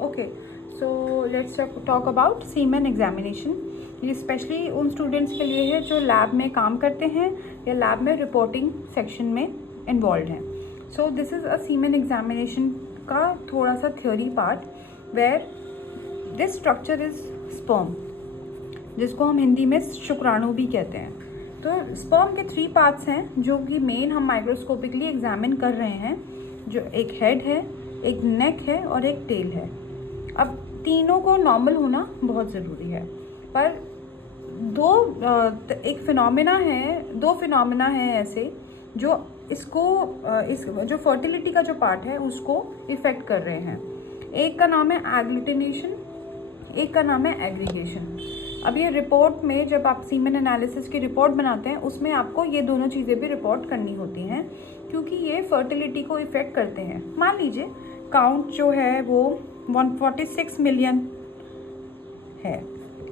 Okay, so let's talk about semen examination. ये specially उन students के लिए है जो लैब में काम करते हैं या लैब में रिपोर्टिंग सेक्शन में इन्वॉल्व हैं। So this is a semen examination का थोड़ा सा theory part where this structure is sperm, जिसको हम हिंदी में शुक्राणु भी कहते हैं। तो स्पर्म के 3 पार्ट्स हैं जो कि मेन हम माइक्रोस्कोपिकली एग्जामिन कर रहे हैं, जो एक हेड है, एक नेक है और एक टेल है। अब तीनों को नॉर्मल होना बहुत ज़रूरी है, पर दो फिनोमेना है ऐसे जो जो फर्टिलिटी का जो पार्ट है उसको इफ़ेक्ट कर रहे हैं। एक का नाम है एग्लूटिनेशन, एक का नाम है एग्रीगेशन। अब ये रिपोर्ट में जब आप सीमेन एनालिसिस की रिपोर्ट बनाते हैं उसमें आपको ये दोनों चीज़ें भी रिपोर्ट करनी होती हैं, क्योंकि ये फर्टिलिटी को इफ़ेक्ट करते हैं। मान लीजिए काउंट जो है वो 146 मिलियन है।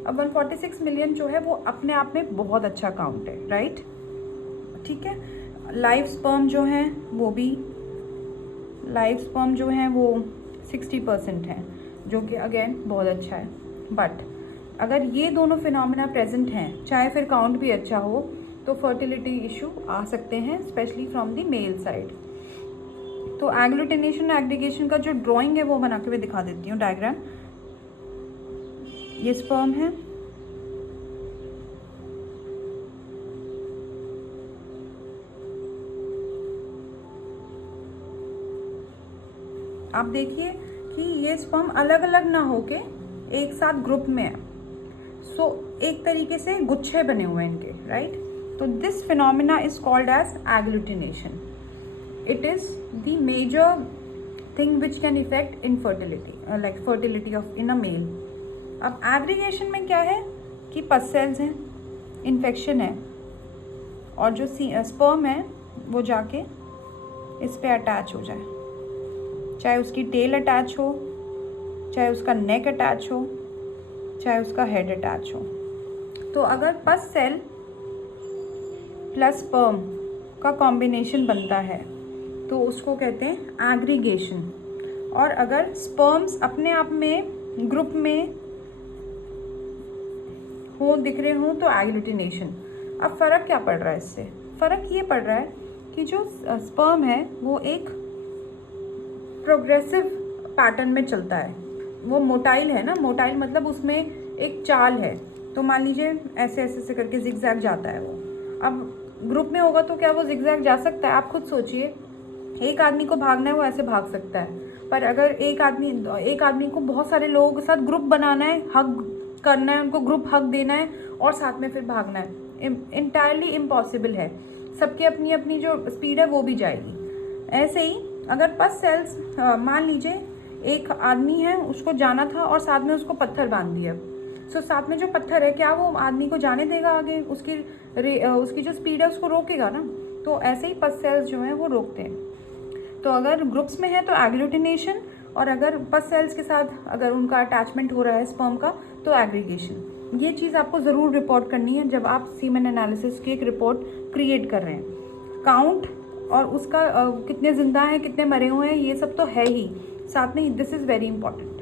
अब 146 मिलियन जो है वो अपने आप में बहुत अच्छा काउंट है, राइट? ठीक है। लाइव स्पर्म जो हैं वो 60% हैं, जो कि अगेन बहुत अच्छा है। बट अगर ये दोनों फिनोमेना प्रेजेंट हैं, चाहे फिर काउंट भी अच्छा हो, तो फर्टिलिटी इशू आ सकते हैं, specially from the male side. तो एग्लूटिनेशन एग्रीगेशन का जो ड्राइंग है वो बना के मैं दिखा देती हूँ, डायग्राम। ये स्पर्म है, आप देखिए कि ये स्पर्म अलग अलग ना होके एक साथ ग्रुप में है। सो एक तरीके से गुच्छे बने हुए हैं इनके, राइट? तो this phenomena is called as agglutination. It is the major thing which can effect in fertility, like fertility of in a male. अब एग्रीगेशन में क्या है कि पस सेल्स हैं, इन्फेक्शन है, और जो स्पर्म है वो जाके इस पे अटैच हो जाए, चाहे उसकी टेल अटैच हो, चाहे उसका नेक अटैच हो, चाहे उसका हेड अटैच हो। तो अगर पस सेल प्लस स्पर्म का कॉम्बिनेशन बनता है तो उसको कहते हैं एग्रीगेशन। और अगर स्पर्म्स अपने आप में ग्रुप में दिख रहे हों तो एग्लूटिनेशन। अब फ़र्क क्या पड़ रहा है इससे? फ़र्क ये पड़ रहा है कि जो स्पर्म है वो एक प्रोग्रेसिव पैटर्न में चलता है। वो मोटाइल है ना, मोटाइल मतलब उसमें एक चाल है। तो मान लीजिए ऐसे ऐसे से करके जिगजैग जाता है वो। अब ग्रुप में होगा तो क्या वो जिगजैग जा सकता है? आप खुद सोचिए, एक आदमी को भागना है वो ऐसे भाग सकता है, पर अगर एक आदमी को बहुत सारे लोगों के साथ ग्रुप बनाना है, हग करना है, उनको ग्रुप हग देना है और साथ में फिर भागना है, इंटायरली इम्पॉसिबल है। सबकी अपनी अपनी जो स्पीड है वो भी जाएगी। ऐसे ही अगर पस सेल्स, मान लीजिए एक आदमी है, उसको जाना था और साथ में उसको पत्थर बांध दिया। सो साथ में जो पत्थर है, क्या वो आदमी को जाने देगा आगे? उसकी जो स्पीड है उसको रोकेगा ना। तो ऐसे ही पस सेल्स जो हैं वो रोकते हैं। तो अगर ग्रुप्स में है तो एग्लूटिनेशन, और अगर पस सेल्स के साथ अगर उनका अटैचमेंट हो रहा है स्पर्म का तो एग्रीगेशन। ये चीज़ आपको ज़रूर रिपोर्ट करनी है जब आप सीमेन एनालिसिस की एक रिपोर्ट क्रिएट कर रहे हैं। काउंट और उसका कितने जिंदा हैं, कितने मरे हुए हैं, ये सब तो है ही, साथ में दिस इज़ वेरी इंपॉर्टेंट।